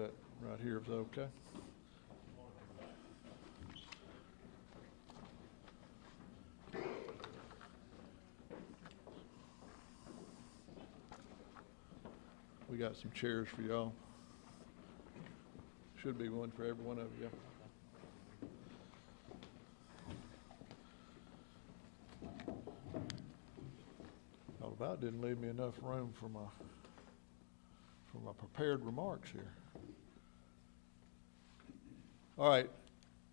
that right here, is that okay? We got some chairs for y'all. Should be one for every one of you. Thought about didn't leave me enough room for my prepared remarks here. All right,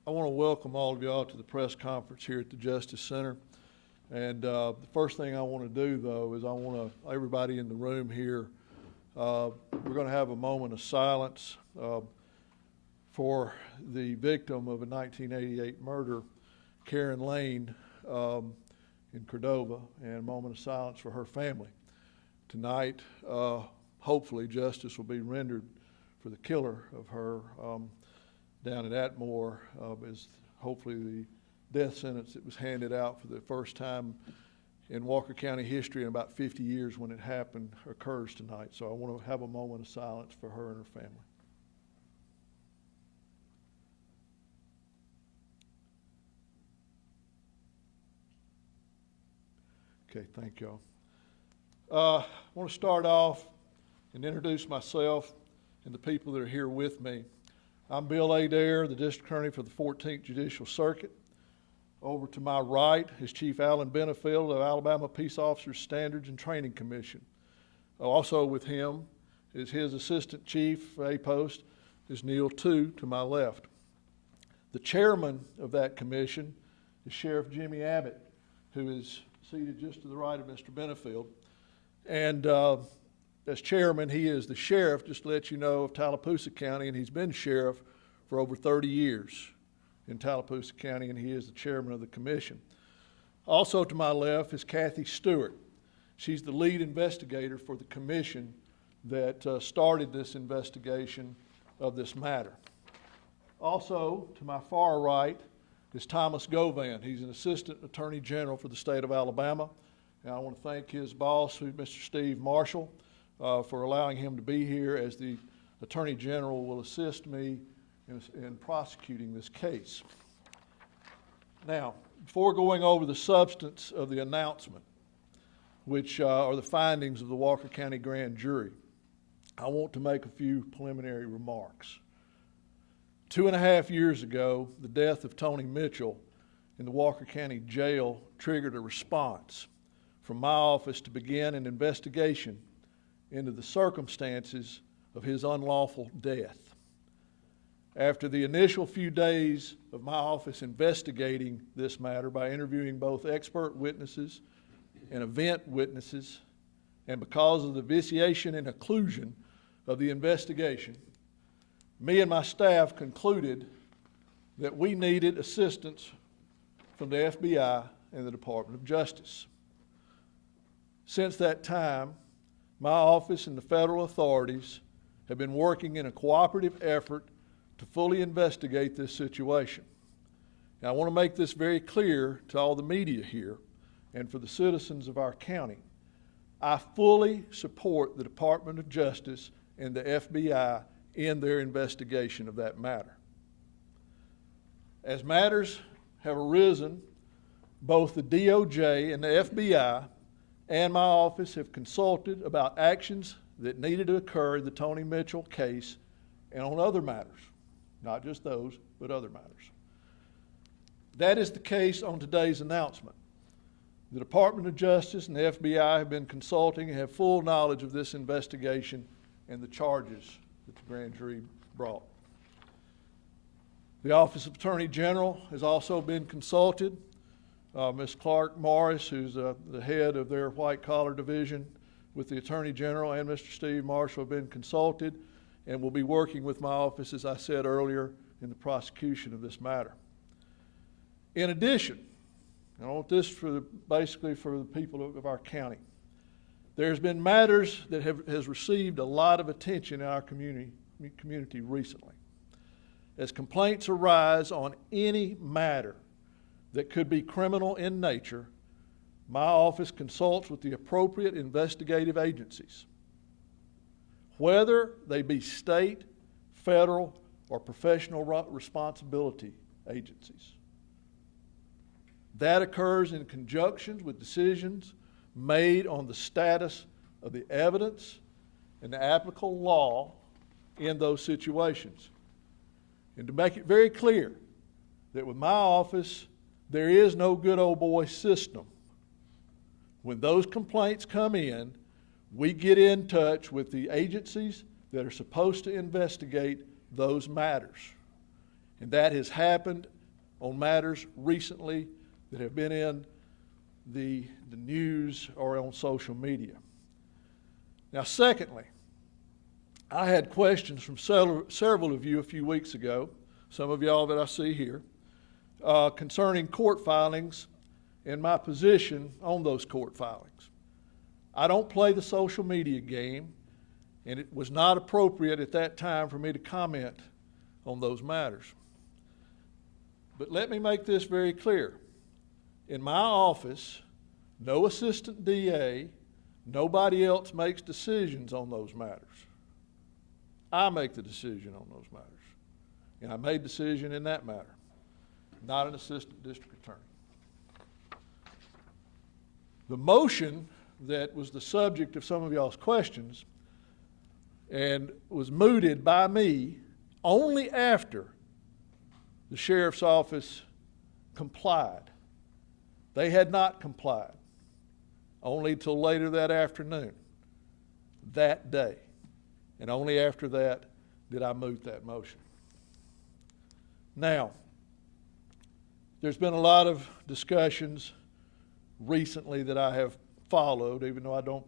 I want to welcome all of y'all to the press conference here at the Justice Center. And the first thing I want to do, though, is I want to, everybody in the room here, we're going to have a moment of silence for the victim of a 1988 murder, Karen Lane, in Cordova, and a moment of silence for her family. Tonight, hopefully, justice will be rendered for the killer of her down at Atmore, as hopefully the death sentence that was handed out for the first time in Walker County history in about 50 years when it happened occurs tonight. So I want to have a moment of silence for her and her family. Okay, thank y'all. I want to start off and introduce myself and the people that are here with me. I'm Bill Adair, the District Attorney for the 14th Judicial Circuit. Over to my right is Chief Alan Benefield of Alabama Peace Officers Standards and Training Commission. Also with him is his Assistant Chief, APOST, is Neil Tu to my left. The chairman of that commission is Sheriff Jimmy Abbott, who is seated just to the right of Mr. Benefield. And as chairman, he is the sheriff, just to let you know, of Tallapoosa County, and he's been sheriff for over 30 years in Tallapoosa County, and he is the chairman of the commission. Also to my left is Kathy Stewart. She's the lead investigator for the commission that started this investigation of this matter. Also to my far right is Thomas Govan. He's an Assistant Attorney General for the state of Alabama, and I want to thank his boss, who's Mr. Steve Marshall, for allowing him to be here, as the Attorney General will assist me in prosecuting this case. Now, before going over the substance of the announcement, which are the findings of the Walker County Grand Jury, I want to make a few preliminary remarks. 2.5 years ago, the death of Tony Mitchell in the Walker County Jail triggered a response from my office to begin an investigation into the circumstances of his unlawful death. After the initial few days of my office investigating this matter by interviewing both expert witnesses and event witnesses, and because of the vitiation and occlusion of the investigation, me and my staff concluded that we needed assistance from the FBI and the Department of Justice. Since that time, my office and the federal authorities have been working in a cooperative effort to fully investigate this situation. Now, I want to make this very clear to all the media here and for the citizens of our county. I fully support the Department of Justice and the FBI in their investigation of that matter. As matters have arisen, both the DOJ and the FBI and my office have consulted about actions that needed to occur in the Tony Mitchell case and on other matters. Not just those, but other matters. That is the case on today's announcement. The Department of Justice and the FBI have been consulting and have full knowledge of this investigation and the charges that the grand jury brought. The Office of Attorney General has also been consulted. Ms. Clark Morris, who's the head of their white collar division with the Attorney General, and Mr. Steve Marshall have been consulted and will be working with my office, as I said earlier, in the prosecution of this matter. In addition, and I want this basically for the people of our county, there's been matters that has received a lot of attention in our community recently. As complaints arise on any matter that could be criminal in nature, my office consults with the appropriate investigative agencies, whether they be state, federal or professional responsibility agencies. That occurs in conjunction with decisions made on the status of the evidence and the applicable law in those situations. And to make it very clear that with my office, there is no good old boy system. When those complaints come in, we get in touch with the agencies that are supposed to investigate those matters. And that has happened on matters recently that have been in the news or on social media. Now, secondly, I had questions from several of you a few weeks ago, some of y'all that I see here, concerning court filings and my position on those court filings. I don't play the social media game, and it was not appropriate at that time for me to comment on those matters. But let me make this very clear. In my office, no assistant DA, nobody else makes decisions on those matters. I make the decision on those matters. And I made a decision in that matter, not an assistant district attorney. The motion that was the subject of some of y'all's questions and was mooted by me only after the sheriff's office complied. They had not complied only till later that afternoon, that day. And only after that did I moot that motion. Now, there's been a lot of discussions recently that I have followed, even though I don't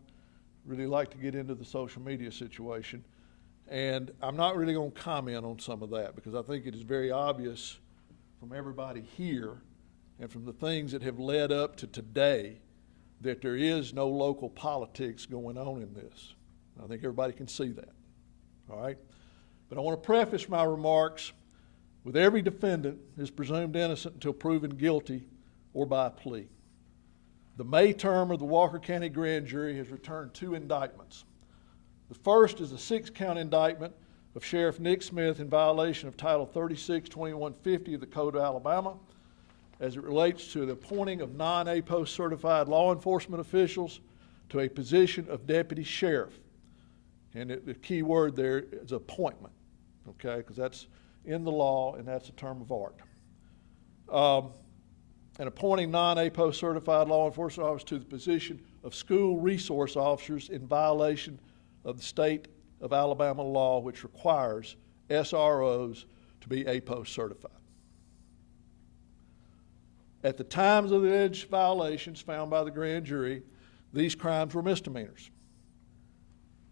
really like to get into the social media situation. And I'm not really going to comment on some of that because I think it is very obvious from everybody here and from the things that have led up to today that there is no local politics going on in this. I think everybody can see that, all right? But I want to preface my remarks with every defendant is presumed innocent until proven guilty or by plea. The May term of the Walker County Grand Jury has returned 2 indictments. The first is a 6-count indictment of Sheriff Nick Smith in violation of Title 36-2150 of the Code of Alabama as it relates to the appointing of non-APOST certified law enforcement officials to a position of deputy sheriff. And the key word there is appointment, okay, because that's in the law and that's a term of art. And appointing non-APOST certified law enforcement officers to the position of school resource officers in violation of the state of Alabama law, which requires SROs to be APOST certified. At the times of the alleged violations found by the grand jury, these crimes were misdemeanors.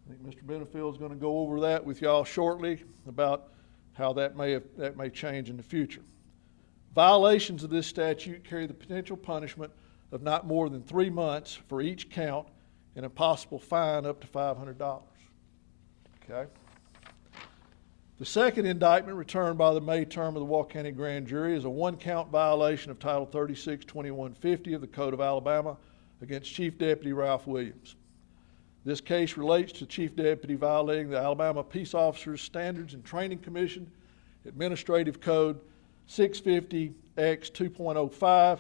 I think Mr. Benefield is going to go over that with y'all shortly about how that may change in the future. Violations of this statute carry the potential punishment of not more than 3 months for each count and a possible fine up to $500. Okay? The second indictment returned by the May term of the Walker County Grand Jury is a 1-count violation of Title 36-2150 of the Code of Alabama against Chief Deputy Ralph Williams. This case relates to Chief Deputy violating the Alabama Peace Officers Standards and Training Commission Administrative Code 650X 2.05,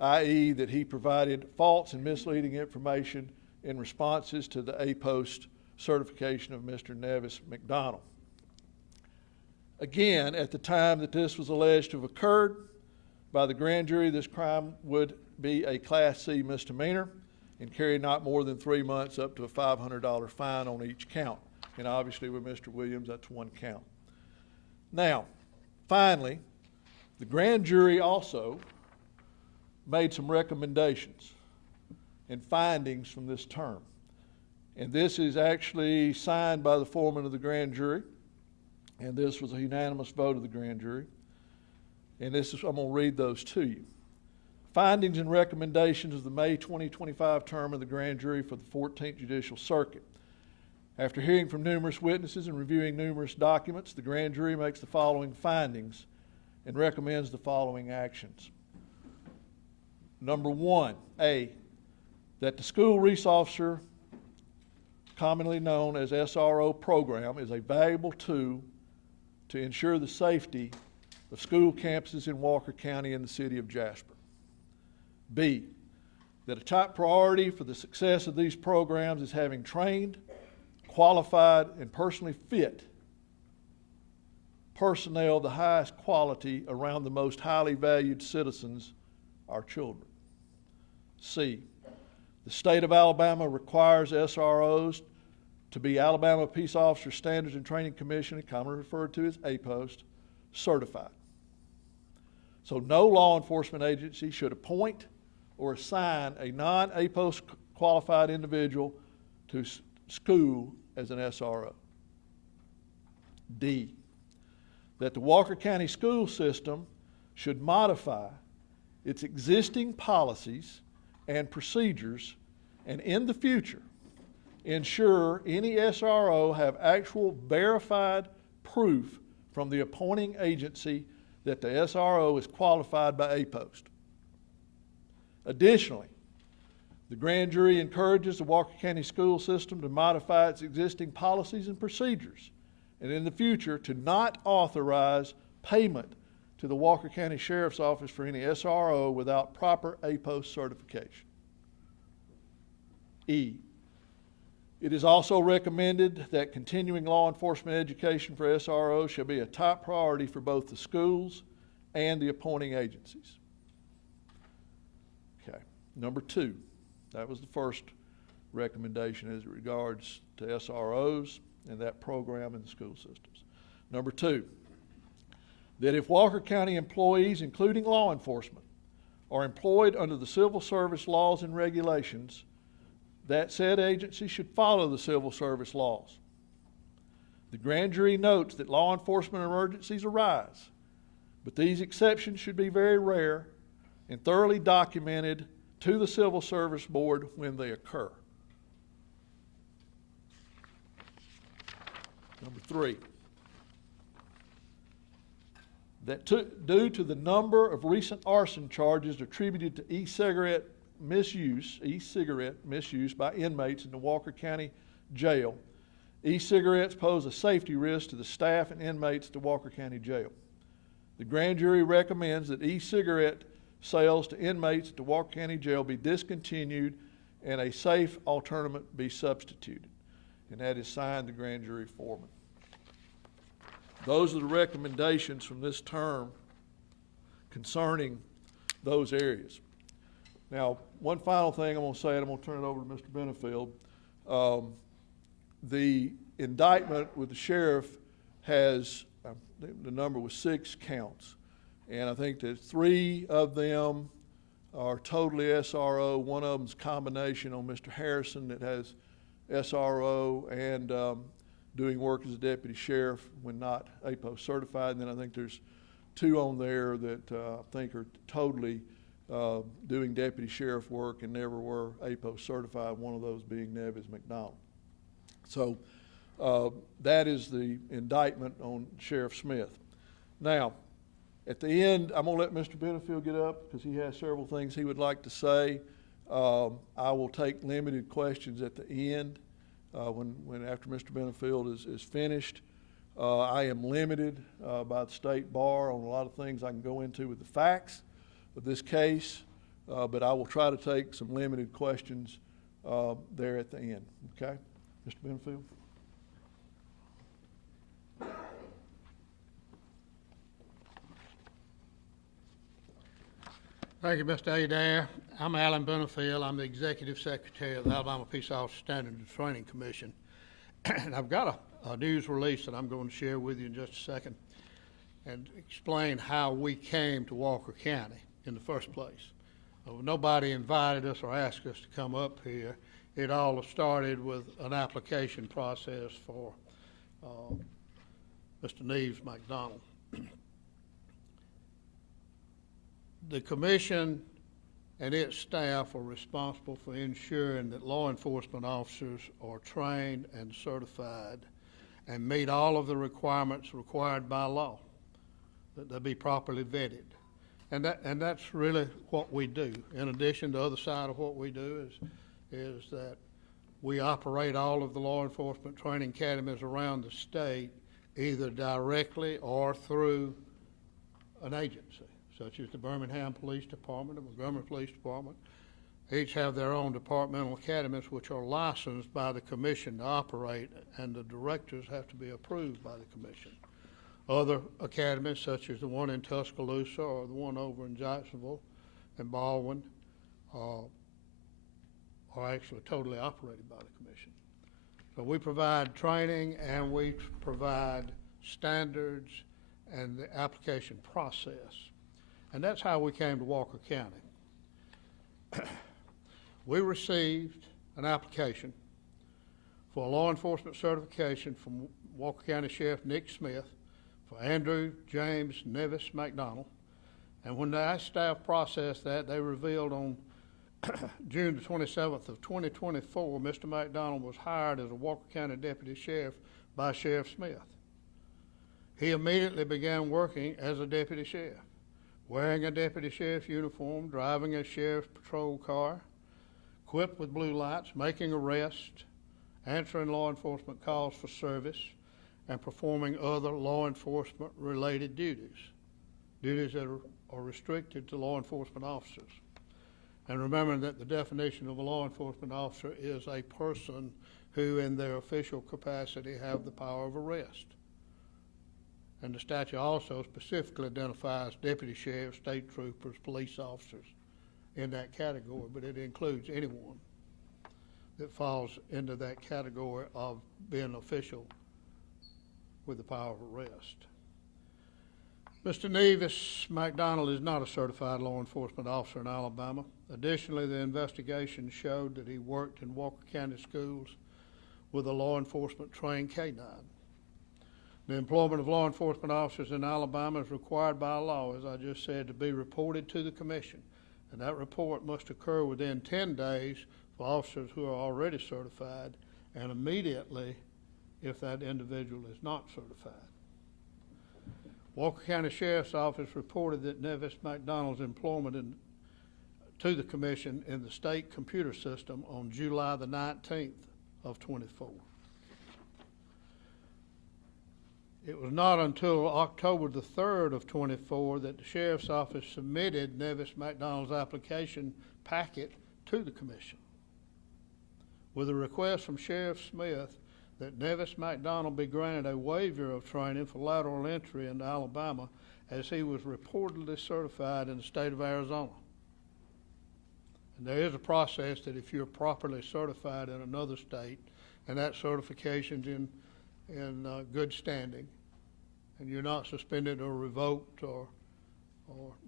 i.e. that he provided false and misleading information in responses to the APOST certification of Mr. Nevis McDonald. Again, at the time that this was alleged to have occurred by the grand jury, this crime would be a Class C misdemeanor and carry not more than 3 months up to a $500 fine on each count. And obviously with Mr. Williams, that's 1 count. Now, finally, the grand jury also made some recommendations and findings from this term. And this is actually signed by the foreman of the grand jury. And this was a unanimous vote of the grand jury. And I'm going to read those to you. Findings and recommendations of the May 2025 term of the grand jury for the 14th Judicial Circuit. After hearing from numerous witnesses and reviewing numerous documents, the grand jury makes the following findings and recommends the following actions. Number 1, A, that the school resource officer, commonly known as SRO program, is a valuable tool to ensure the safety of school campuses in Walker County and the city of Jasper. B, that a top priority for the success of these programs is having trained, qualified, and personally fit personnel of the highest quality around the most highly valued citizens, our children. C, the state of Alabama requires SROs to be Alabama Peace Officer Standards and Training Commission, commonly referred to as APOST, certified. So no law enforcement agency should appoint or assign a non-APOST qualified individual to school as an SRO. D, that the Walker County school system should modify its existing policies and procedures, and in the future, ensure any SRO have actual verified proof from the appointing agency that the SRO is qualified by APOST. Additionally, the grand jury encourages the Walker County school system to modify its existing policies and procedures, and in the future to not authorize payment to the Walker County Sheriff's Office for any SRO without proper APOST certification. E, it is also recommended that continuing law enforcement education for SROs shall be a top priority for both the schools and the appointing agencies. Okay, number 2, that was the first recommendation as it regards to SROs and that program in the school systems. Number 2, that if Walker County employees, including law enforcement, are employed under the civil service laws and regulations, that said agency should follow the civil service laws. The grand jury notes that law enforcement emergencies arise, but these exceptions should be very rare and thoroughly documented to the Civil Service Board when they occur. Number 3, that due to the number of recent arson charges attributed to e-cigarette misuse by inmates in the Walker County Jail, e-cigarettes pose a safety risk to the staff and inmates at the Walker County Jail. The grand jury recommends that e-cigarette sales to inmates at the Walker County Jail be discontinued and a safe alternative be substituted. And that is signed the grand jury foreman. Those are the recommendations from this term concerning those areas. Now, one final thing I'm going to say, and I'm going to turn it over to Mr. Benefield. The indictment with the sheriff has, the number was 6 counts. And I think that 3 of them are totally SRO. One of them's a combination on Mr. Harrison that has SRO and doing work as a deputy sheriff when not APOST certified. And then I think there's 2 on there that I think are totally doing deputy sheriff work and never were APOST certified, one of those being Nevis McDonald. So that is the indictment on Sheriff Smith. Now, at the end, I'm going to let Mr. Benefield get up because he has several things he would like to say. I will take limited questions at the end when after Mr. Benefield is finished. I am limited by the state bar on a lot of things I can go into with the facts of this case, but I will try to take some limited questions there at the end. Okay, Mr. Benefield? Thank you, Mr. Adair. I'm Alan Benefield. I'm the Executive Secretary of the Alabama Peace Officer Standards and Training Commission. And I've got a news release that I'm going to share with you in just a second and explain how we came to Walker County in the first place. Nobody invited us or asked us to come up here. It all started with an application process for Mr. Neves McDonald. The commission and its staff are responsible for ensuring that law enforcement officers are trained and certified and meet all of the requirements required by law, that they be properly vetted. And that's really what we do. In addition, the other side of what we do is that we operate all of the law enforcement training academies around the state either directly or through an agency, such as the Birmingham Police Department, the Montgomery Police Department. Each have their own departmental academies which are licensed by the commission to operate, and the directors have to be approved by the commission. Other academies, such as the one in Tuscaloosa or the one over in Jacksonville and Baldwin, are actually totally operated by the commission. So we provide training and we provide standards and the application process. And that's how we came to Walker County. We received an application for a law enforcement certification from Walker County Sheriff Nick Smith for Andrew James Nevis McDonald. And when the staff processed that, they revealed on June the 27th of 2024, Mr. McDonald was hired as a Walker County Deputy Sheriff by Sheriff Smith. He immediately began working as a Deputy Sheriff, wearing a Deputy Sheriff's uniform, driving a Sheriff's patrol car, equipped with blue lights, making arrests, answering law enforcement calls for service, and performing other law enforcement related duties that are restricted to law enforcement officers. And remembering that the definition of a law enforcement officer is a person who in their official capacity have the power of arrest. And the statute also specifically identifies deputy sheriffs, state troopers, police officers in that category, but it includes anyone that falls into that category of being official with the power of arrest. Mr. Nevis McDonald is not a certified law enforcement officer in Alabama. Additionally, the investigation showed that he worked in Walker County schools with a law enforcement trained K-9. The employment of law enforcement officers in Alabama is required by law, as I just said, to be reported to the commission, and that report must occur within 10 days for officers who are already certified, and immediately if that individual is not certified. Walker County Sheriff's Office reported that Nevis McDonald's employment to the commission in the state computer system on July the 19th of 24. It was not until October the 3rd of 24 that the Sheriff's Office submitted Nevis McDonald's application packet to the commission with a request from Sheriff Smith that Nevis McDonald be granted a waiver of training for lateral entry into Alabama, as he was reportedly certified in the state of Arizona. And there is a process that if you're properly certified in another state and that certification's in good standing and you're not suspended or revoked or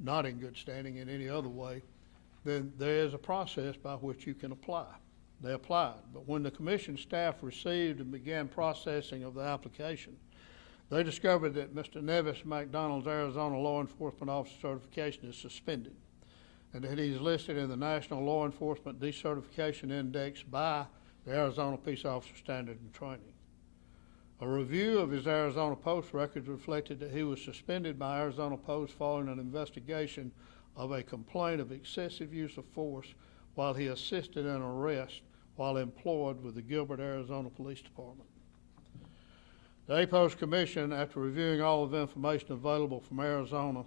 not in good standing in any other way, then there is a process by which you can apply. They applied, but when the commission staff received and began processing of the application, they discovered that Mr. Nevis McDonald's Arizona Law Enforcement Officer certification is suspended, and that he's listed in the National Law Enforcement Decertification Index by the Arizona Peace Officer Standard and Training. A review of his Arizona Post records reflected that he was suspended by Arizona Post following an investigation of a complaint of excessive use of force while he assisted in an arrest while employed with the Gilbert, Arizona Police Department. The APOST Commission, after reviewing all of the information available from Arizona,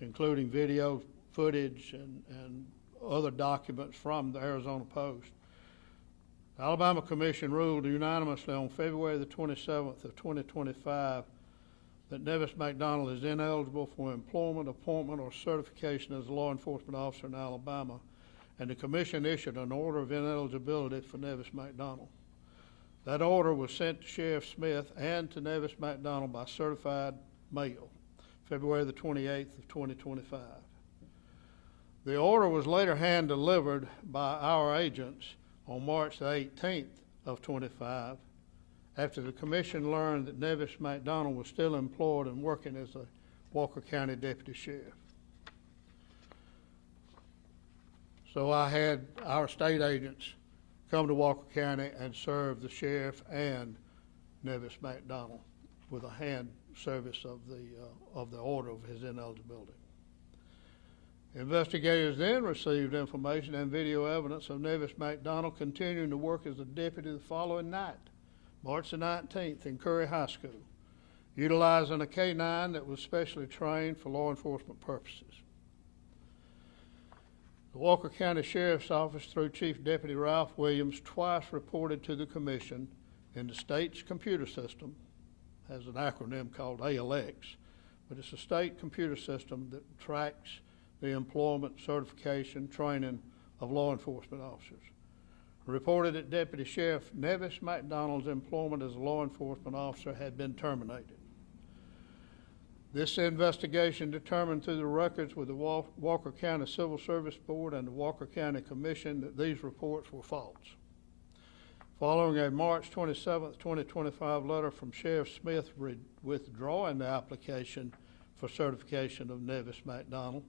including video footage and other documents from the Arizona Post, the Alabama Commission ruled unanimously on February the 27th of 2025 that Nevis McDonald is ineligible for employment, appointment, or certification as a law enforcement officer in Alabama, and the commission issued an order of ineligibility for Nevis McDonald. That order was sent to Sheriff Smith and to Nevis McDonald by certified mail, February the 28th of 2025. The order was later hand-delivered by our agents on March the 18th of 25, after the commission learned that Nevis McDonald was still employed and working as a Walker County Deputy Sheriff. So I had our state agents come to Walker County and serve the sheriff and Nevis McDonald with a hand service of the order of his ineligibility. Investigators then received information and video evidence of Nevis McDonald continuing to work as a deputy the following night, March the 19th, in Curry High School, utilizing a K-9 that was specially trained for law enforcement purposes. The Walker County Sheriff's Office, through Chief Deputy Ralph Williams, twice reported to the Commission in the state's computer system, has an acronym called ALX, but it's a state computer system that tracks the employment, certification, training of law enforcement officers. Reported that Deputy Sheriff Nevis McDonald's employment as a law enforcement officer had been terminated. This investigation determined through the records with the Walker County Civil Service Board and the Walker County Commission that these reports were false. Following a March 27, 2025 letter from Sheriff Smith withdrawing the application for certification of Nevis McDonald,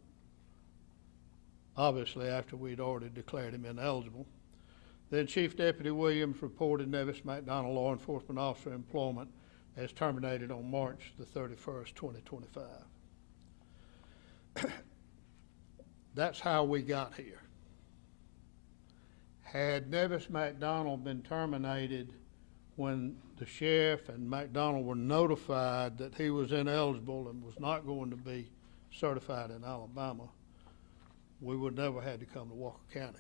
obviously after we'd already declared him ineligible, then Chief Deputy Williams reported Nevis McDonald law enforcement officer employment as terminated on March the 31st, 2025. That's how we got here. Had Nevis McDonald been terminated when the sheriff and McDonald were notified that he was ineligible and was not going to be certified in Alabama, we would never had to come to Walker County.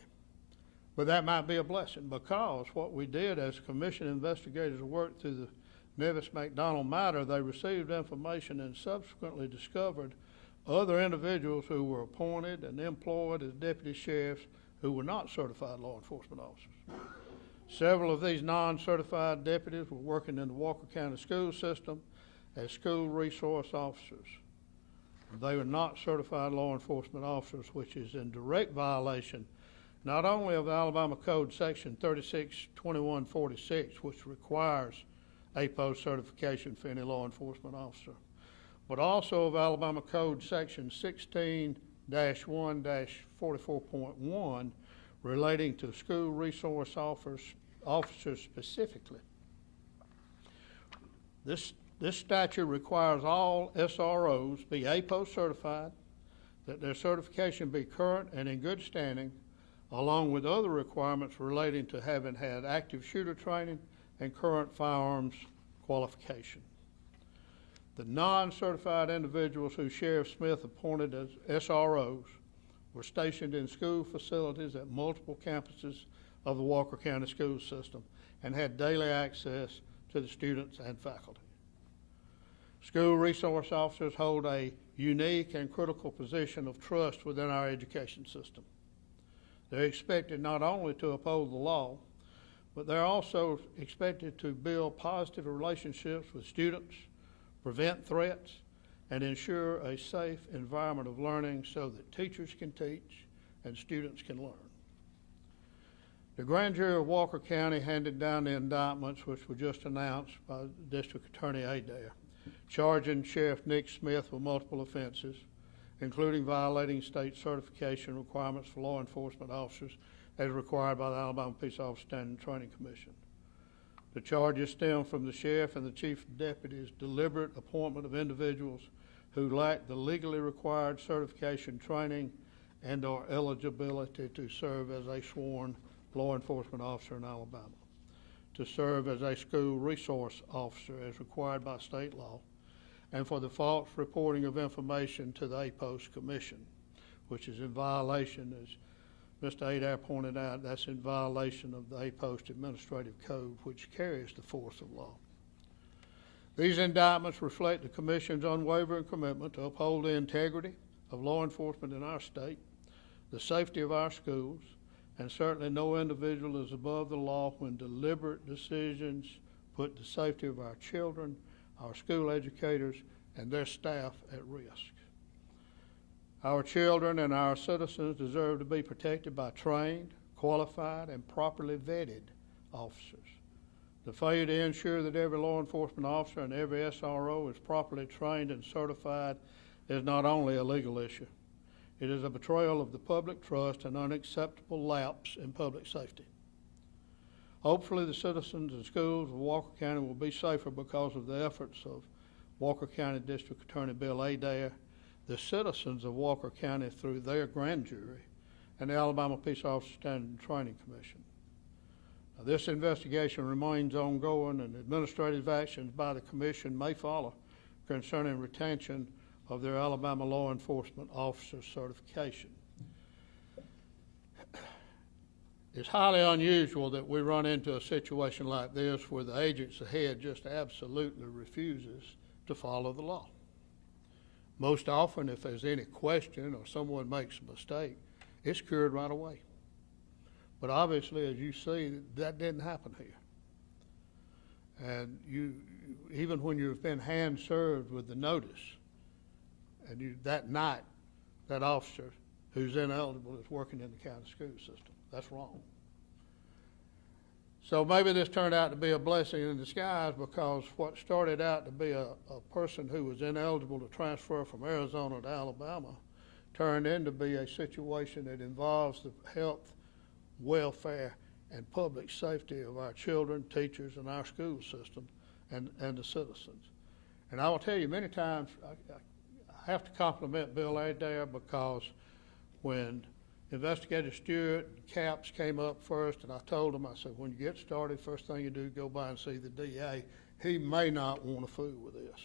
But that might be a blessing, because what we did as commission investigators worked through the Nevis McDonald matter, they received information and subsequently discovered other individuals who were appointed and employed as deputy sheriffs who were not certified law enforcement officers. Several of these non-certified deputies were working in the Walker County school system as school resource officers. They were not certified law enforcement officers, which is in direct violation not only of Alabama Code Section 362146, which requires APOST certification for any law enforcement officer, but also of Alabama Code Section 16-1-44.1 relating to school resource officers specifically. This statute requires all SROs be APOST certified, that their certification be current and in good standing, along with other requirements relating to having had active shooter training and current firearms qualification. The non-certified individuals who Sheriff Smith appointed as SROs were stationed in school facilities at multiple campuses of the Walker County school system and had daily access to the students and faculty. School resource officers hold a unique and critical position of trust within our education system. They're expected not only to uphold the law, but they're also expected to build positive relationships with students, prevent threats, and ensure a safe environment of learning so that teachers can teach and students can learn. The grand jury of Walker County handed down the indictments which were just announced by District Attorney Adair, charging Sheriff Nick Smith with multiple offenses, including violating state certification requirements for law enforcement officers as required by the Alabama Peace Officer Standing Training Commission. The charges stem from the sheriff and the chief deputy's deliberate appointment of individuals who lack the legally required certification training and or eligibility to serve as a sworn law enforcement officer in Alabama, to serve as a school resource officer as required by state law, and for the false reporting of information to the APOST Commission, which is in violation, as Mr. Adair pointed out, that's in violation of the APOST Administrative Code, which carries the force of law. These indictments reflect the Commission's unwavering commitment to uphold the integrity of law enforcement in our state, the safety of our schools, and certainly no individual is above the law when deliberate decisions put the safety of our children, our school educators, and their staff at risk. Our children and our citizens deserve to be protected by trained, qualified, and properly vetted officers. The failure to ensure that every law enforcement officer and every SRO is properly trained and certified is not only a legal issue, it is a betrayal of the public trust and unacceptable lapse in public safety. Hopefully the citizens and schools of Walker County will be safer because of the efforts of Walker County District Attorney Bill Adair, the citizens of Walker County through their grand jury, and the Alabama Peace Officer Standing Training Commission. Now, this investigation remains ongoing and administrative actions by the Commission may follow concerning retention of their Alabama law enforcement officer certification. It's highly unusual that we run into a situation like this where the agency head just absolutely refuses to follow the law. Most often, if there's any question or someone makes a mistake, it's cured right away. But obviously, as you see, that didn't happen here. And even when you've been hand served with the notice, and that night, that officer who's ineligible is working in the county school system. That's wrong. So maybe this turned out to be a blessing in disguise, because what started out to be a person who was ineligible to transfer from Arizona to Alabama turned into be a situation that involves the health, welfare, and public safety of our children, teachers, and our school system, and the citizens. And I will tell you, many times I have to compliment Bill Adair, because when Investigator Stewart and Capps came up first, and I told him, I said, when you get started, first thing you do is go by and see the DA. He may not want to fool with this.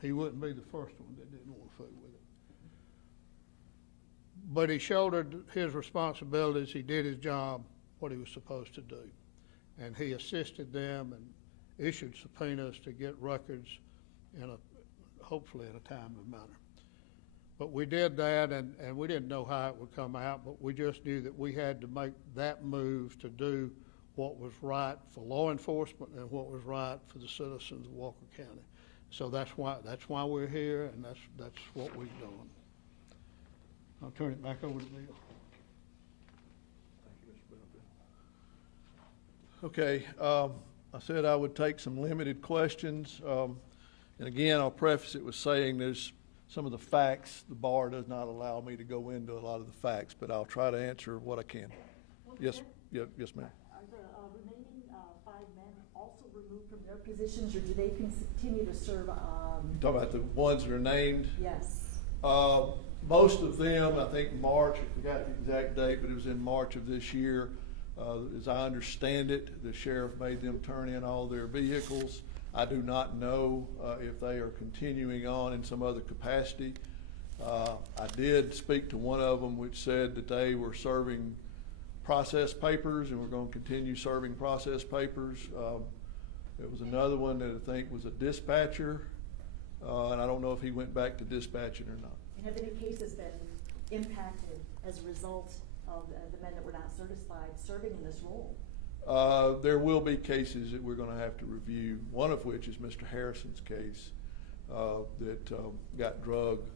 He wouldn't be the first one that didn't want to fool with it. But he shouldered his responsibilities. He did his job, what he was supposed to do. And he assisted them and issued subpoenas to get records hopefully in a timely manner. But we did that, and we didn't know how it would come out, but we just knew that we had to make that move to do what was right for law enforcement and what was right for the citizens of Walker County. So that's why we're here, and that's what we're doing. I'll turn it back over to Bill. Okay, I said I would take some limited questions. And again, I'll preface it with saying there's some of the facts, the bar does not allow me to go into a lot of the facts, but I'll try to answer what I can. Yes, yes, ma'am. Are the remaining 5 men also removed from their positions, or do they continue to serve? Talk about the ones that are named? Yes. Most of them, I think March, I forgot the exact date, but it was in March of this year. As I understand it, the sheriff made them turn in all their vehicles. I do not know if they are continuing on in some other capacity. I did speak to one of them, which said that they were serving process papers and were going to continue serving process papers. There was another one that I think was a dispatcher, and I don't know if he went back to dispatching or not. And have any cases been impacted as a result of the men that were not certified serving in this role? There will be cases that we're going to have to review, one of which is Mr. Harrison's case that got drugged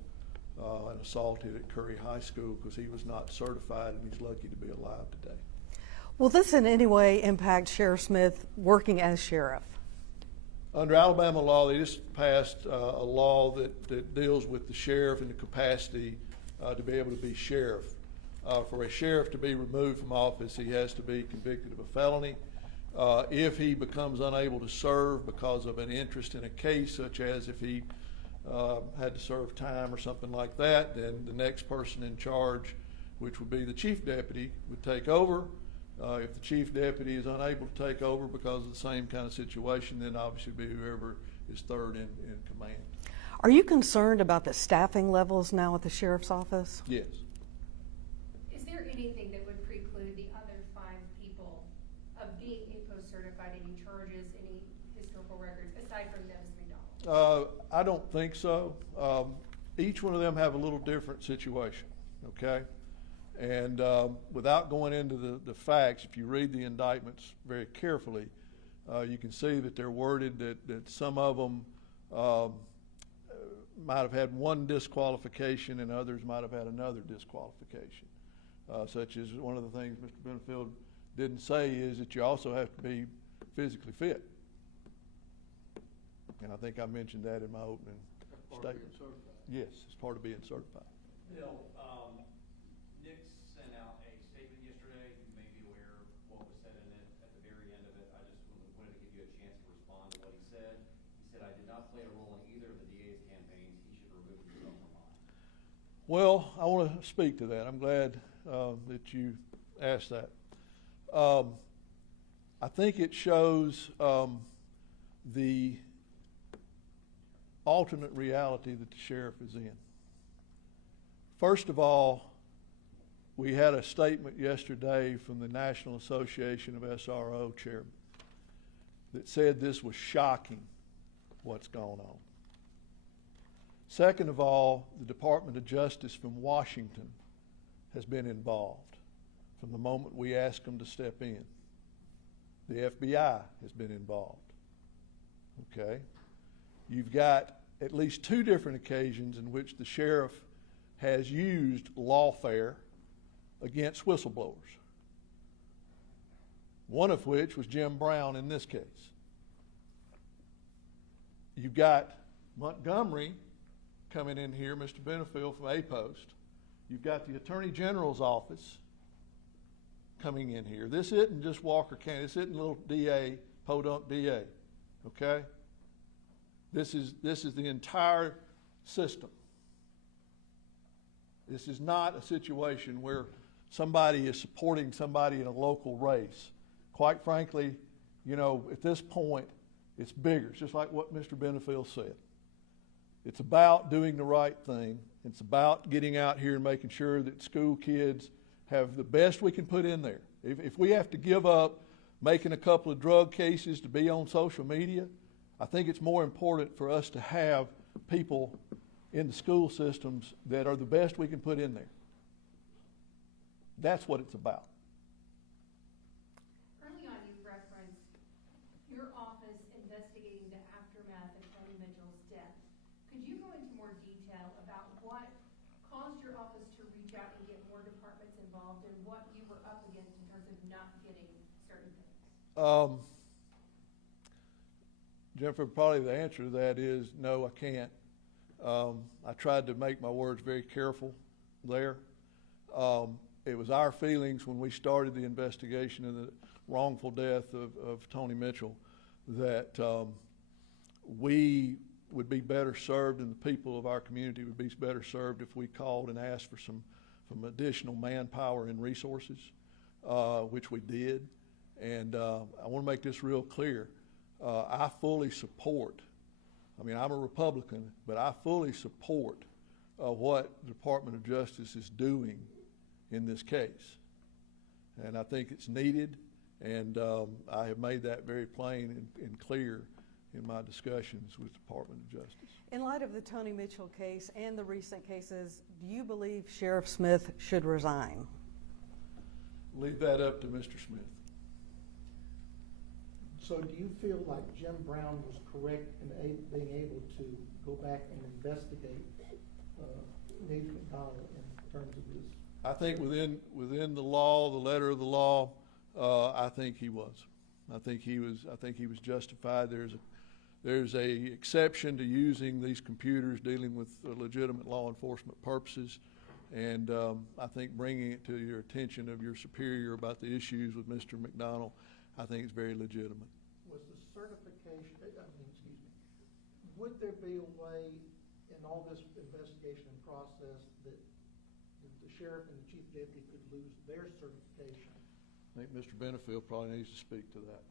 and assaulted at Curry High School because he was not certified, and he's lucky to be alive today. Will this in any way impact Sheriff Smith working as sheriff? Under Alabama law, they just passed a law that deals with the sheriff in the capacity to be able to be sheriff. For a sheriff to be removed from office, he has to be convicted of a felony. If he becomes unable to serve because of an interest in a case, such as if he had to serve time or something like that, then the next person in charge, which would be the chief deputy, would take over. If the chief deputy is unable to take over because of the same kind of situation, then obviously be whoever is third in command. Are you concerned about the staffing levels now at the sheriff's office? Yes. Is there anything that would preclude the other 5 people of being APOST certified, any charges, any historical records, aside from Dennis McDonald? I don't think so. Each one of them have a little different situation, okay? And without going into the facts, if you read the indictments very carefully, you can see that they're worded that some of them might have had one disqualification and others might have had another disqualification. Such as one of the things Mr. Benefield didn't say is that you also have to be physically fit. And I think I mentioned that in my opening statement. Yes, it's part of being certified. Bill, Nick sent out a statement yesterday. You may be aware of what was said in it at the very end of it. I just wanted to give you a chance to respond to what he said. He said, I did not play a role in either of the DA's campaigns. He should remove himself from mine. Well, I want to speak to that. I'm glad that you asked that. I think it shows the alternate reality that the sheriff is in. First of all, we had a statement yesterday from the National Association of SRO chairman that said this was shocking, what's going on. Second of all, the Department of Justice from Washington has been involved from the moment we asked them to step in. The FBI has been involved. Okay? You've got at least 2 different occasions in which the sheriff has used lawfare against whistleblowers. One of which was Jim Brown in this case. You've got Montgomery coming in here, Mr. Benefield from APOST. You've got the Attorney General's office coming in here. This isn't just Walker County. This isn't little DA, podunk DA. Okay? This is the entire system. This is not a situation where somebody is supporting somebody in a local race. Quite frankly, you know, at this point, it's bigger. It's just like what Mr. Benefield said. It's about doing the right thing. It's about getting out here and making sure that school kids have the best we can put in there. If we have to give up making a couple of drug cases to be on social media, I think it's more important for us to have people in the school systems that are the best we can put in there. That's what it's about. Early on, you referenced your office investigating the aftermath of Tony Mitchell's death. Could you go into more detail about what caused your office to reach out and get more departments involved and what you were up against in terms of not getting certain things? Jennifer, probably the answer to that is no, I can't. I tried to make my words very careful there. It was our feelings when we started the investigation of the wrongful death of Tony Mitchell that we would be better served and the people of our community would be better served if we called and asked for some additional manpower and resources, which we did. And I want to make this real clear. I fully support, I mean, I'm a Republican, but I fully support what the Department of Justice is doing in this case. And I think it's needed, and I have made that very plain and clear in my discussions with the Department of Justice. In light of the Tony Mitchell case and the recent cases, do you believe Sheriff Smith should resign? Leave that up to Mr. Smith. So do you feel like Jim Brown was correct in being able to go back and investigate Nathan McDonald in terms of his? I think within the law, the letter of the law, I think he was. I think he was justified. There's a exception to using these computers dealing with legitimate law enforcement purposes, and I think bringing it to your attention of your superior about the issues with Mr. McDonald, I think it's very legitimate. Was the certification, would there be a way in all this investigation and process that the sheriff and the chief deputy could lose their certification? I think Mr. Benefield probably needs to speak to that.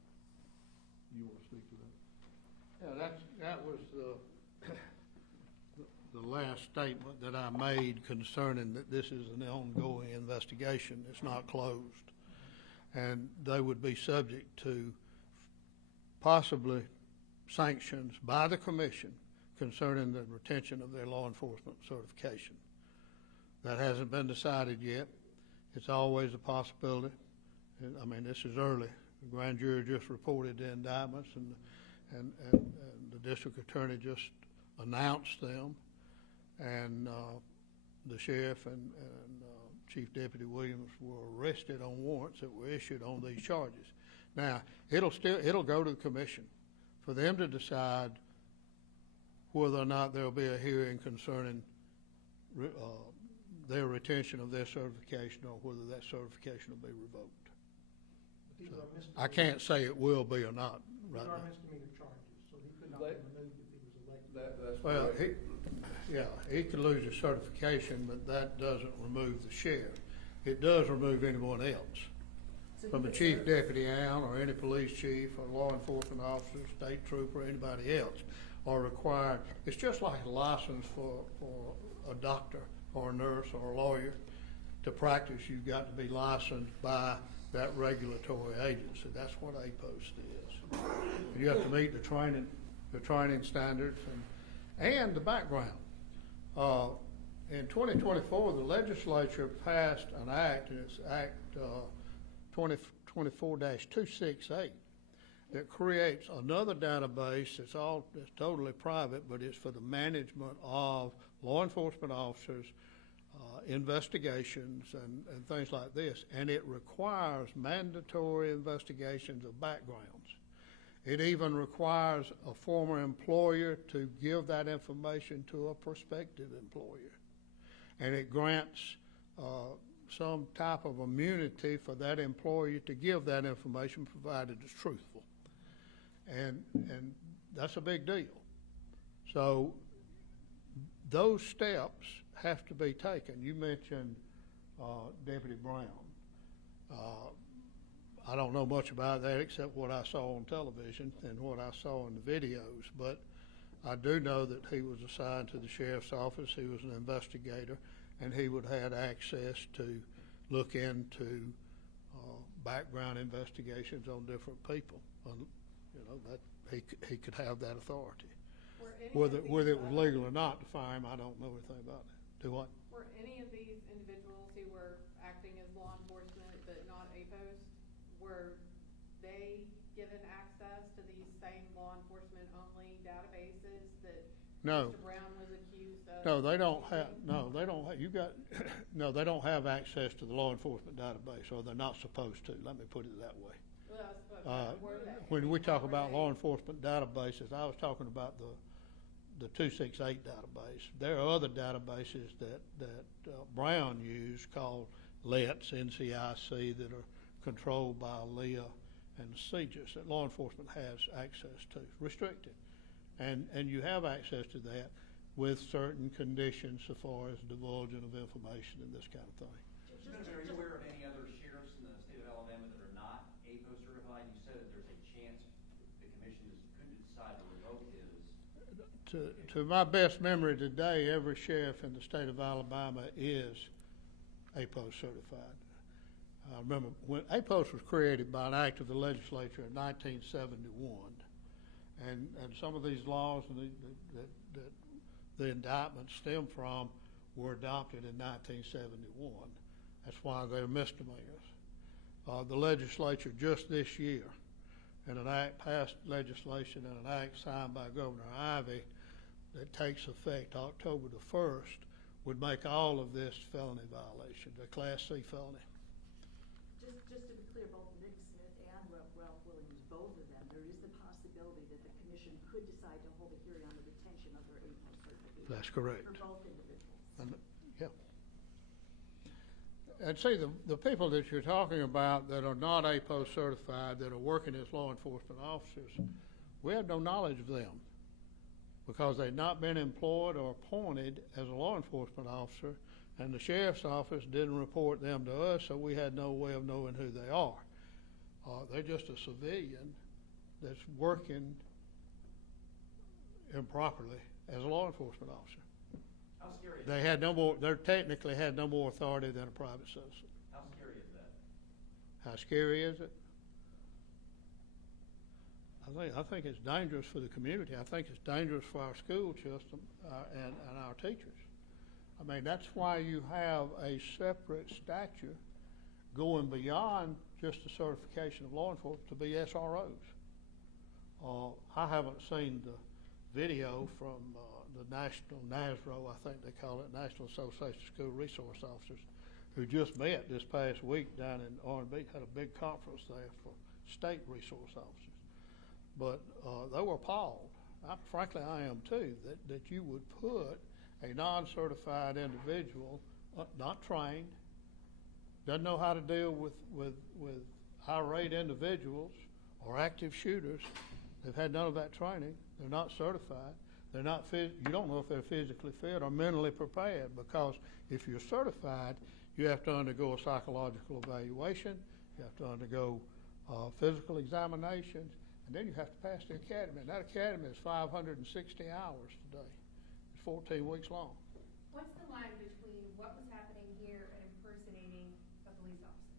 You want to speak to that? Yeah, that was the last statement that I made concerning that this is an ongoing investigation. It's not closed. And they would be subject to possibly sanctions by the commission concerning the retention of their law enforcement certification. That hasn't been decided yet. It's always a possibility. I mean, this is early. The grand jury just reported the indictments, and the district attorney just announced them, and the sheriff and Chief Deputy Williams were arrested on warrants that were issued on these charges. Now, it'll go to the commission for them to decide whether or not there'll be a hearing concerning their retention of their certification or whether that certification will be revoked. These So, are misdemeanor- I can't say it will be or not right These are now. misdemeanor charges, so he could not be removed if he was elected. That's Well, correct. he could lose his certification, but that doesn't remove the sheriff. It does remove anyone else, So from he a could chief serve- deputy down, or any police chief, or law enforcement officer, state trooper, anybody else. are required. It's just like a license for a doctor or a nurse or a lawyer. To practice, you've got to be licensed by that regulatory agency. That's what APOST is. You have to meet the training standards and the background. In 2024, the legislature passed an act, and it's Act 2024-268, that creates another database that's totally private, but it's for the management of law enforcement officers, investigations and things like this, and it requires mandatory investigations of backgrounds. It even requires a former employer to give that information to a prospective employer, and it grants some type of immunity for that employer to give that information provided it's truthful, and that's a big deal. So those steps have to be taken. You mentioned Deputy Brown. I don't know much about that except what I saw on television and what I saw in the videos, but I do know that he was assigned to the sheriff's office. He was an investigator, and he would have access to look into background investigations on different people. That he could have that authority. Whether it was legal or not to fire him, I don't know anything about that. Do what? Were any of these individuals who were acting as law enforcement but not APOST, were they given access to these same law enforcement only databases that No. Mr. Brown was accused of? No, they don't have. No, they don't have. No, they don't have access to the law enforcement database, or they're not supposed to. Let me put it that way. Well, were they? When we talk about Were law they? enforcement databases, I was talking about the 268 database. There are other databases that Brown used called LETs, NCIC, that are controlled by LEA and the CJIS that law enforcement has access to, restricted. And you have access to that with certain conditions so far as divulging of information and this kind of thing. Mr. Benefit, are you aware of any other sheriffs in the state of Alabama that are not APOST certified? You said that there's a chance the commission could decide to revoke his. To my best memory today, every sheriff in the state of Alabama is APOST certified. I remember when APOST was created by an act of the legislature in 1971, and some of these laws that the indictments stem from were adopted in 1971. That's why they're misdemeanors. The legislature just this year, in an act passed legislation and an act signed by Governor Ivey that takes effect October the 1st, would make all of this felony violations, a Class C felony. Just to be clear, both Nick Smith and Ralph Williams, both of them, there is the possibility that the commission could decide to hold a hearing on the retention of their APOST certification. That's correct. For both individuals. Yeah. And see, the people that you're talking about that are not APOST certified, that are working as law enforcement officers, we have no knowledge of them because they've not been employed or appointed as a law enforcement officer, and the sheriff's office didn't report them to us, so we had no way of knowing who they are. They're just a civilian that's working improperly as a law enforcement officer. How scary is They had no more. They technically had no more authority than a private citizen. How scary is that? How scary is it? I think it's dangerous for the community. I think it's dangerous for our school system and our teachers. I mean, that's why you have a separate statute going beyond just the certification of law enforcement to be SROs. I haven't seen the video from the National NASRO, I think they call it, National Association of School Resource Officers, who just met this past week down in R&B, had a big conference there for state resource officers. But they were appalled. Frankly, I am too, that you would put a non-certified individual, not trained, doesn't know how to deal with irate individuals or active shooters. They've had none of that training. They're not certified. They're not you don't know if they're physically fit or mentally prepared, because if you're certified, you have to undergo a psychological evaluation. You have to undergo physical examinations. And then you have to pass the academy, and that academy is 560 hours today. It's 14 weeks long. What's the line between what was happening here and impersonating a police officer?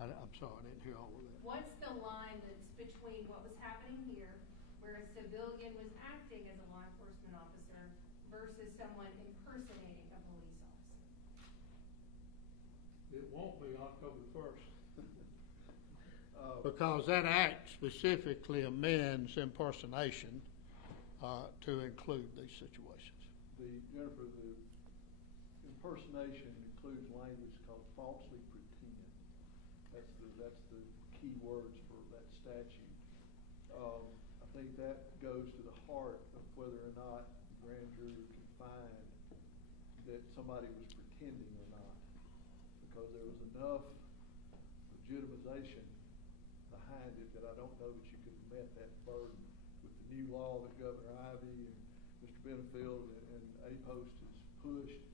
I'm sorry, I didn't hear all of that. What's the line that's between what was happening here, where a civilian was acting as a law enforcement officer, versus someone impersonating a police officer? It won't be October 1st. Because that act specifically amends impersonation to include these situations. Jennifer, the impersonation includes language called falsely pretend. That's the key words for that statute. I think that goes to the heart of whether or not the grand jury can find that somebody was pretending or not, because there was enough legitimization behind it that I don't know that you could have met that burden. With the new law that Governor Ivey and Mr. Benefield and APOST has pushed,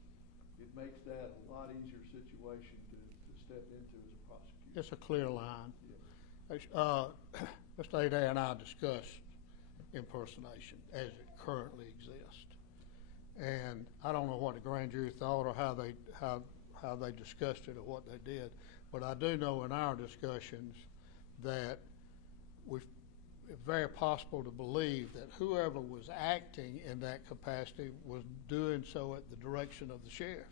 it makes that a lot easier situation to step into as a prosecutor. It's a clear line. Yeah. Mr. Adair and I discussed impersonation as it currently exists. And I don't know what the grand jury thought or how they discussed it or what they did, but I do know in our discussions that it's very possible to believe that whoever was acting in that capacity was doing so at the direction of the sheriff.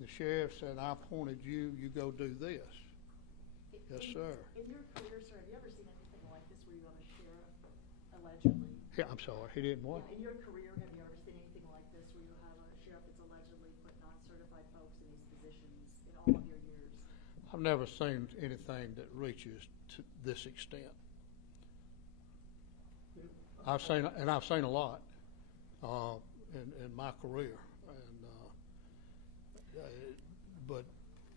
The sheriff said, I appointed you, you go do this. Yes, sir. In your career, sir, have you ever seen anything like this where you have a sheriff allegedly? Yeah, I'm sorry, he didn't what? Yeah, in your career, have you ever seen anything like this where you have a sheriff that's allegedly put non-certified folks in these positions in all of your years? I've never seen anything that reaches to this extent. I've seen a lot in my career, and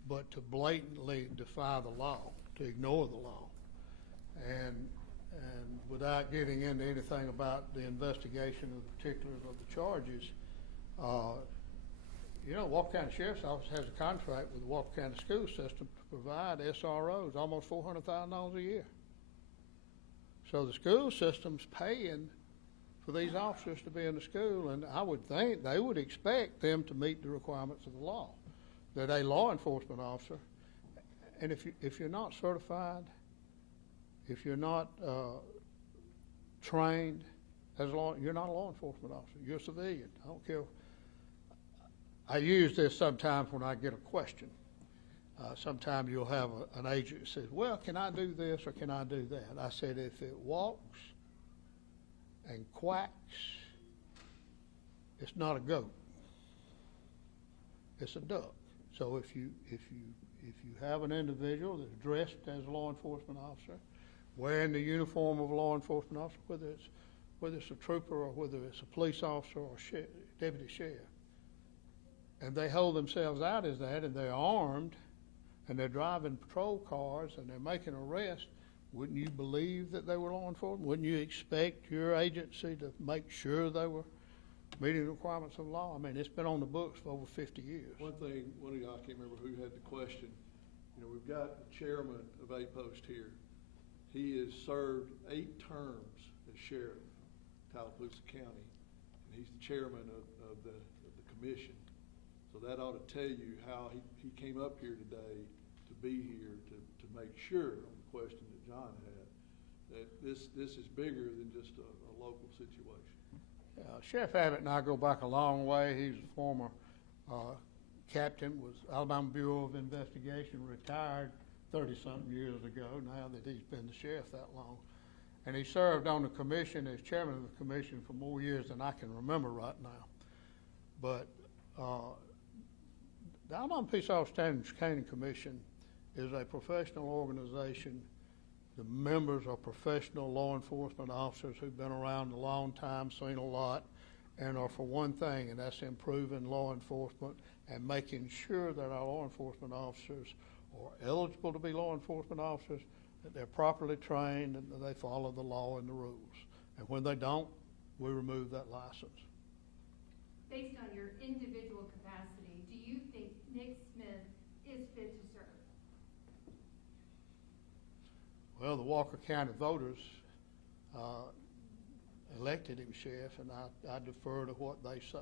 but to blatantly defy the law, to ignore the law, and without getting into anything about the investigation of the particulars of the charges, Walker County Sheriff's Office has a contract with the Walker County School System to provide SROs, almost $400,000 a year. So the school system's paying for these officers to be in the school, and I would think they would expect them to meet the requirements of the law. That a law enforcement officer, and if you're not certified, if you're not trained as a law, you're not a law enforcement officer. You're a civilian. I don't care. I use this sometimes when I get a question. Sometimes you'll have an agent that says, well, can I do this or can I do that? I said, if it walks and quacks, it's not a goat. It's a duck. So if you have an individual that's dressed as a law enforcement officer, wearing the uniform of a law enforcement officer, whether it's a trooper or whether it's a police officer or deputy sheriff, and they hold themselves out as that, and they're armed, and they're driving patrol cars, and they're making arrests, wouldn't you believe that they were law enforcement? Wouldn't you expect your agency to make sure they were meeting the requirements of law? I mean, it's been on the books for over 50 years. One of y'all, I can't remember who had the question. We've got the chairman of APOST here. He has served 8 terms as sheriff of Tallapoosa County, and he's the chairman of the commission. So that ought to tell you how he came up here today to be here to make sure, on the question that John had, that this is bigger than just a local situation. Sheriff Abbott and I go back a long way. He's a former captain, was Alabama Bureau of Investigation, retired 30-something years ago, now that he's been the sheriff that long. And he served on the commission as chairman of the commission for more years than I can remember right now. But the Alabama Peace Officer Standards Training Commission is a professional organization. The members are professional law enforcement officers who've been around a long time, seen a lot, and are for one thing, and that's improving law enforcement and making sure that our law enforcement officers are eligible to be law enforcement officers, that they're properly trained, and that they follow the law and the rules. And when they don't, we remove that license. Based on your individual capacity, do you think Nick Smith is fit to serve? Well, the Walker County voters elected him sheriff, and I defer to what they say.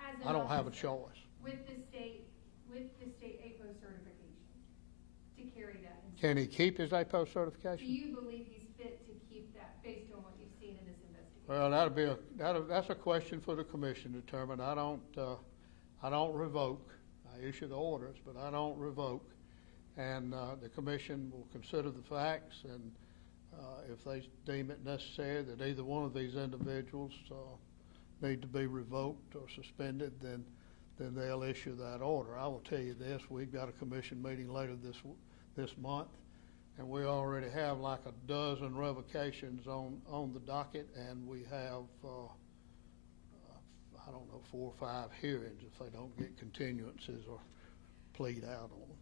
As an I don't have a officer, choice. With the state APOST certification, to carry that. Can he keep his APOST Do certification? you believe he's fit to keep that based on what you've seen in this investigation? Well, that's a question for the commission to determine. I don't revoke. I issue the orders, but I don't revoke. And the commission will consider the facts, and if they deem it necessary that either one of these individuals need to be revoked or suspended, then they'll issue that order. I will tell you this: we've got a commission meeting later this month, and we already have like a dozen revocations on the docket, and we have I don't know, 4 or 5 hearings if they don't get continuances or plead out on them.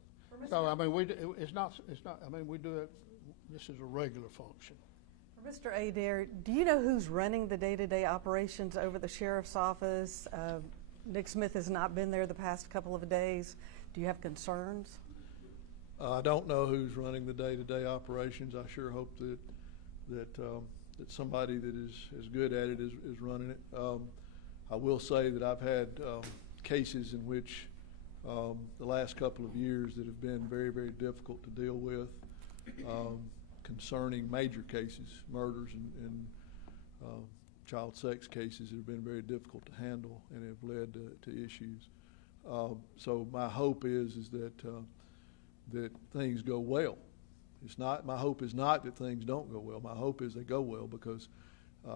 So I mean, we do it. This is a regular function. For Mr. Adair, do you know who's running the day-to-day operations over the sheriff's office? Nick Smith has not been there the past couple of days. Do you have concerns? I don't know who's running the day-to-day operations. I sure hope that somebody that is as good at it is running it. I will say that I've had cases in which the last couple of years that have been very, very difficult to deal with concerning major cases, murders and child sex cases that have been very difficult to handle and have led to issues. So my hope is that things go well. My hope is not that things don't go well. My hope is they go well, because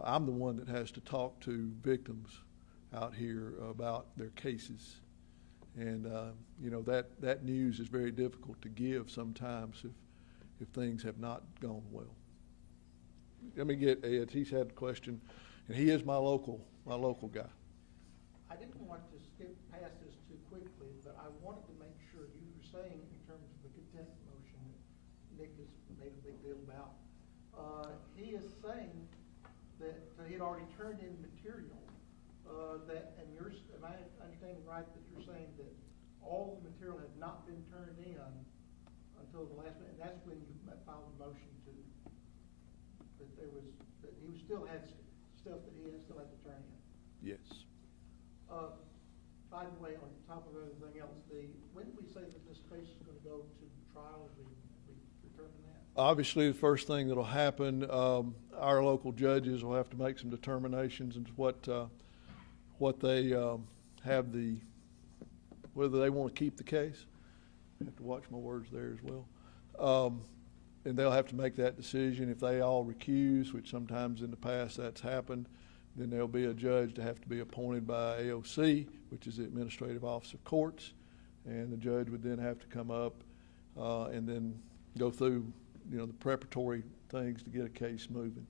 I'm the one that has to talk to victims out here about their cases. And that news is very difficult to give sometimes if things have not gone well. Let me get Ed. He's had a question, and he is my local guy. I didn't want to skip past this too quickly, but I wanted to make sure you were saying in terms of the contempt motion that Nick has made a big deal about. He is saying that he had already turned in material am I understanding right that you're saying that all the material had not been turned in until the last minute, and that's when you filed a motion that he still had stuff that he still had to turn in? Yes. By the way, on top of everything else, when did we say that this case is going to go to trial? We determine that? Obviously, the first thing that'll happen, our local judges will have to make some determinations into what they have whether they want to keep the case. I have to watch my words there as well. And they'll have to make that decision. If they all recuse, which sometimes in the past that's happened, then there'll be a judge to have to be appointed by AOC, which is the Administrative Office of Courts, and the judge would then have to come up and then go through the preparatory things to get a case moving.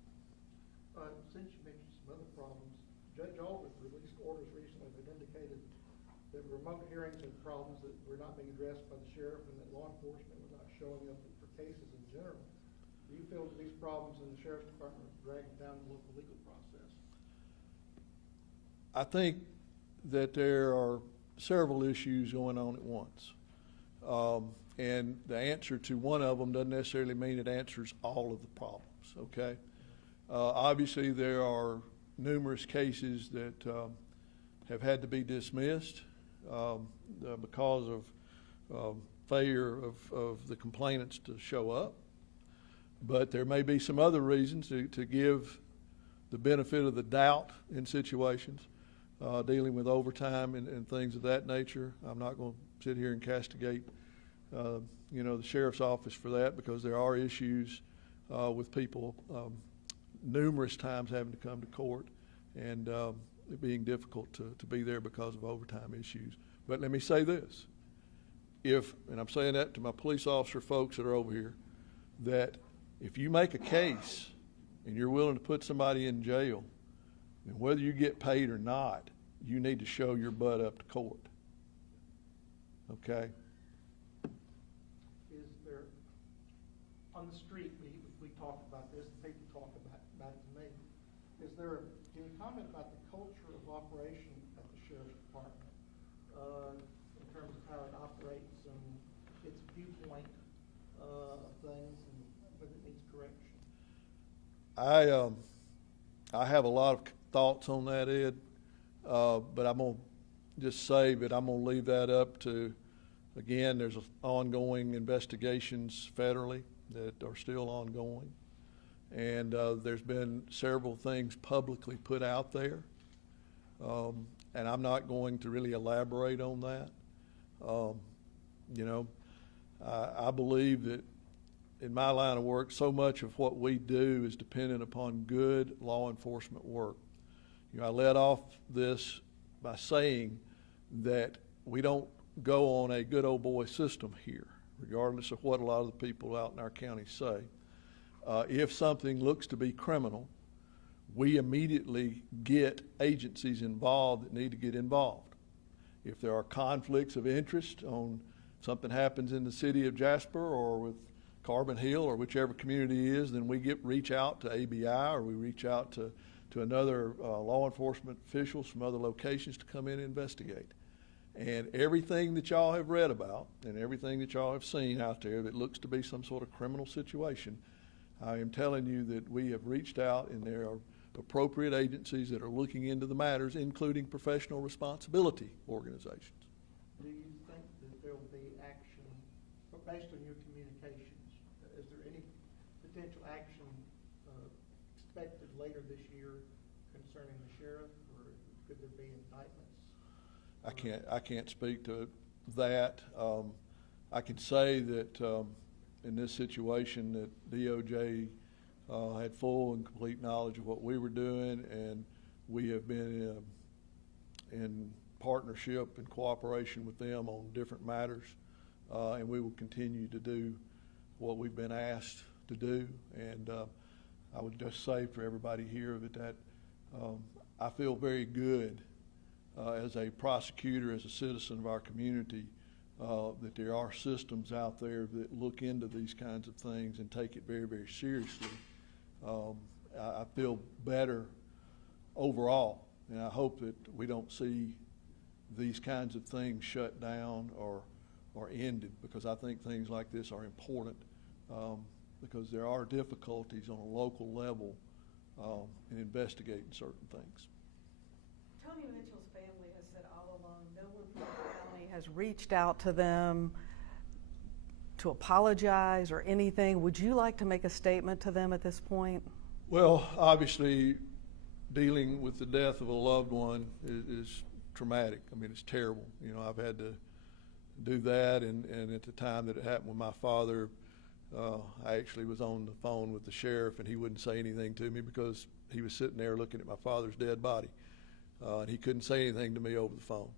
Since you mentioned some other problems, Judge Aldrich released orders recently that indicated that remote hearings had problems that were not being addressed by the sheriff, and that law enforcement was not showing up for cases in general. Do you feel that these problems in the sheriff's department are dragging down the local legal process? I think that there are several issues going on at once. And the answer to one of them doesn't necessarily mean it answers all of the problems, okay? Obviously, there are numerous cases that have had to be dismissed because of failure of the complainants to show up. But there may be some other reasons to give the benefit of the doubt in situations, dealing with overtime and things of that nature. I'm not going to sit here and castigate the sheriff's office for that, because there are issues with people numerous times having to come to court and it being difficult to be there because of overtime issues. But let me say this, and I'm saying that to my police officer folks that are over here, that if you make a case and you're willing to put somebody in jail, then whether you get paid or not, you need to show your butt up to court. Okay? Is there, on the street, we talked about this, and people talk about it to me. Can you comment about the culture of operation at the sheriff's department in terms of how it operates and its viewpoint of things and whether it needs correction? I have a lot of thoughts on that, Ed, but I'm gonna just say that I'm gonna leave that up to, again, there's ongoing investigations federally that are still ongoing. And there's been several things publicly put out there. And I'm not going to really elaborate on that. You know, I believe that in my line of work, so much of what we do is dependent upon good law enforcement work. You know, I led off this by saying that we don't go on a good old boy system here, regardless of what a lot of the people out in our county say. If something looks to be criminal, we immediately get agencies involved that need to get involved. If there are conflicts of interest on something happens in the city of Jasper or with Carbon Hill or whichever community it is, then we reach out to ABI or we reach out to another law enforcement officials from other locations to come in and investigate. And everything that y'all have read about and everything that y'all have seen out there that looks to be some sort of criminal situation, I am telling you that we have reached out and there are appropriate agencies that are looking into the matters, including professional responsibility organizations. Do you think that there will be action, based on your communications, is there any potential action expected later this year concerning the sheriff, or could there be indictments? I can't speak to that. I can say that in this situation that DOJ had full and complete knowledge of what we were doing, and we have been in partnership and cooperation with them on different matters, and we will continue to do what we've been asked to do. And I would just say for everybody here that I feel very good as a prosecutor, as a citizen of our community, that there are systems out there that look into these kinds of things and take it very, very seriously. I feel better overall, and I hope that we don't see these kinds of things shut down or ended, because I think things like this are important, because there are difficulties on a local level in investigating certain things. Tony Mitchell's family has said all along, no one from the county has reached out to them to apologize or anything. Would you like to make a statement to them at this point? Well, obviously, dealing with the death of a loved one is traumatic. I mean, it's terrible. You know, I've had to do that, and at the time that it happened with my father, I actually was on the phone with the sheriff, and he wouldn't say anything to me because he was sitting there looking at my father's dead body, and he couldn't say anything to me over the phone.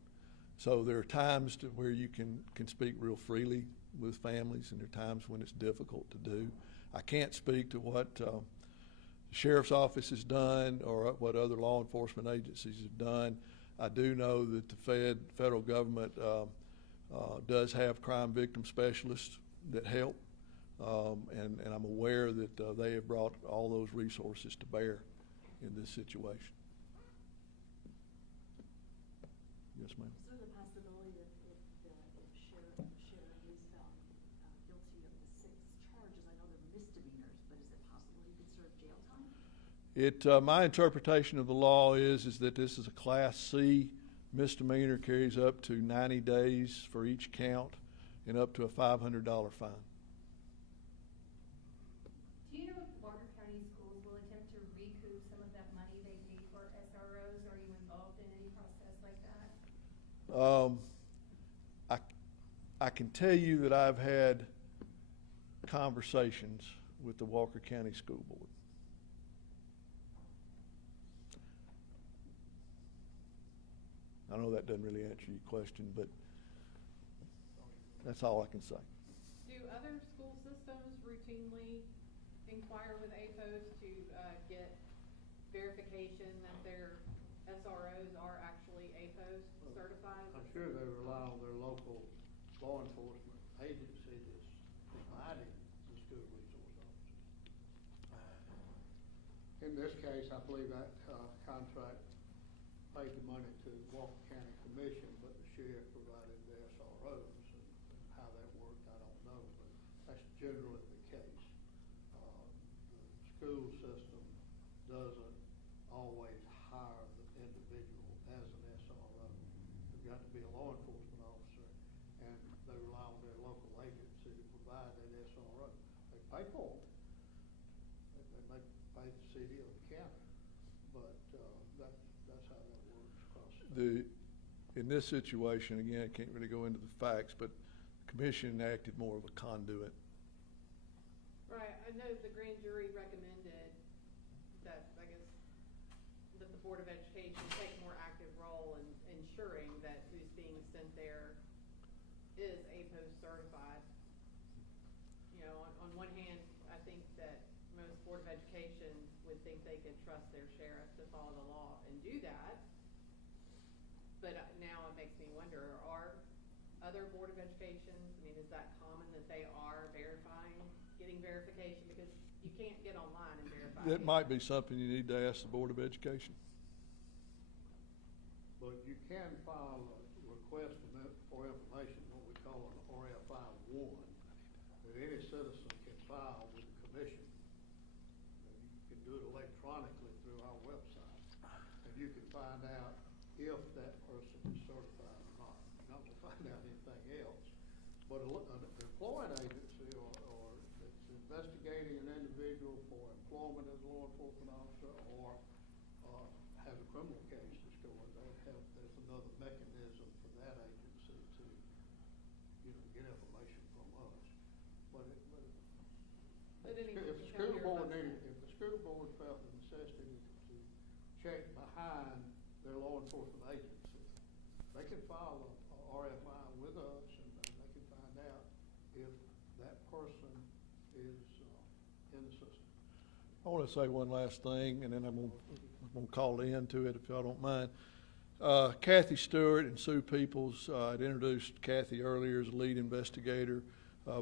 So there are times where you can speak real freely with families, and there are times when it's difficult to do. I can't speak to what the sheriff's office has done or what other law enforcement agencies have done. I do know that the federal government does have crime victim specialists that help, and I'm aware that they have brought all those resources to bear in this situation. Yes, ma'am. Is there the possibility that if sheriff is found guilty of the 6 charges, I know they're misdemeanors, but is it possible he could serve jail time? My interpretation of the law is that this is a Class C misdemeanor, carries up to 90 days for each count and up to a $500 fine. Do you know if Walker County Schools will attempt to recoup some of that money they paid for SROs? Are you involved in any process like that? I can tell you that I've had conversations with the Walker County School Board. I know that doesn't really answer your question, but that's all I can say. Do other school systems routinely inquire with APOST to get verification that their SROs are actually APOST certified? I'm sure they rely on their local law enforcement agency that's providing the school resource officers. In this case, I believe that contract paid the money to the Walker County Commission, but the sheriff provided the SROs, and how that worked, I don't know, but that's generally the case. The school system doesn't always hire the individual as an SRO. They've got to be a law enforcement officer, and they rely on their local agency to provide that SRO. They pay for it. They may pay the city or the county, but that's how that works across the state. In this situation, again, I can't really go into the facts, but the commission acted more of a conduit. Right, I know the grand jury recommended that, I guess, that the Board of Education take a more active role in ensuring that who's being sent there is APOST certified. You know, on one hand, I think that most Board of Education would think they could trust their sheriff to follow the law and do that. But now it makes me wonder, are other Board of Educations, I mean, is that common that they are getting verification? Because you can't get online and verify. That might be something you need to ask the Board of Education. But you can file a request for information, what we call an RFI 1, that any citizen can file with the commission. You can do it electronically through our website, and you can find out if that person is certified or not. You're not going to find out anything else. But an employment agency or that's investigating an individual for employment as a law enforcement officer or has a criminal case that's going, there's another mechanism for that agency to, get information from us. But if the school board felt the necessity to check behind their law enforcement agency, they can file a RFI with us, and they can find out if that person is in the system. I want to say one last thing, and then I'm going to call the end to it if y'all don't mind. Kathy Stewart and Sue Peoples, I'd introduced Kathy earlier as a lead investigator.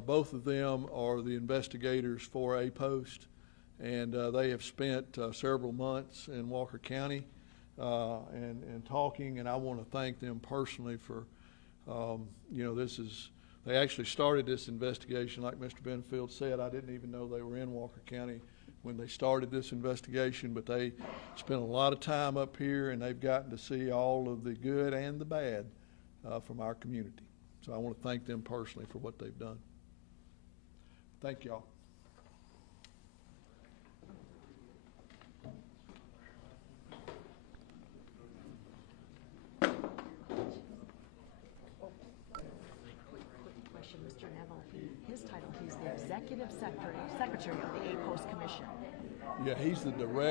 Both of them are the investigators for APOST, and they have spent several months in Walker County and talking, and I want to thank them personally for, they actually started this investigation, like Mr. Benfield said. I didn't even know they were in Walker County when they started this investigation, but they spent a lot of time up here, and they've gotten to see all of the good and the bad from our community. So I want to thank them personally for what they've done. Thank y'all. Quick question, Mr. Neville. His title, he's the Executive Secretary of the APOST Commission. Yeah, he's the director.